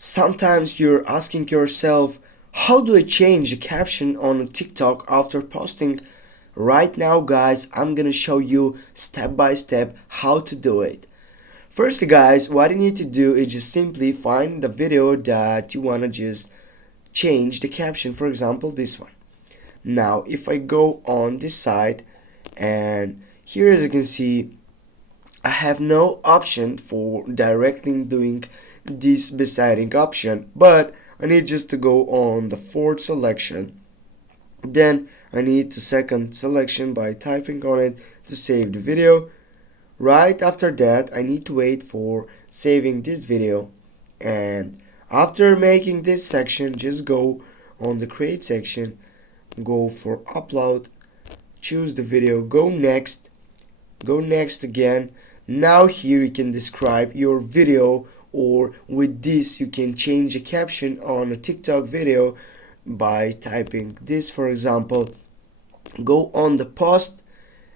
Sometimes you're asking yourself, how do I change the caption on TikTok after posting? Right now, guys, I'm gonna show you step by step how to do it. First, guys, what you need to do is just simply find the video that you wanna just change the caption. For example, this one. Now, if I go on this side, and here as you can see, I have no option for directly doing this deciding option, but I need just to go on the fourth selection. Then I need to second selection by typing on it to save the video. Right after that, I need to wait for saving this video, and after making this section, just go on the create section, go for upload, choose the video, go next again. Now here you can describe your video, or with this you can change the caption on a TikTok video by typing this. For example, go on the post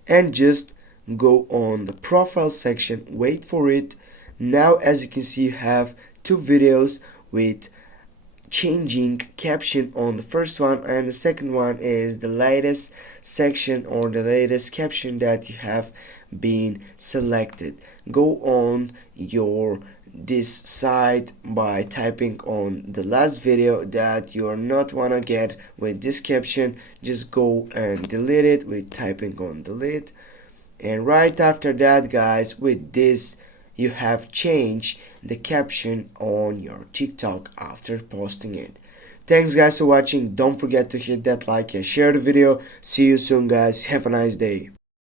and just go on the profile section, wait for it. Now as you can see, you have two videos with changing caption on the first one, and the second one is the latest section or the latest caption that you have been selected. Go on your this side by typing on the last video that you are not wanna get with this caption. Just go and delete it with typing on delete, and right after that, guys, with this you have changed the caption on your TikTok after posting it. Thanks guys for watching. Don't forget to hit that like and share the video. See you soon, guys. Have a nice day.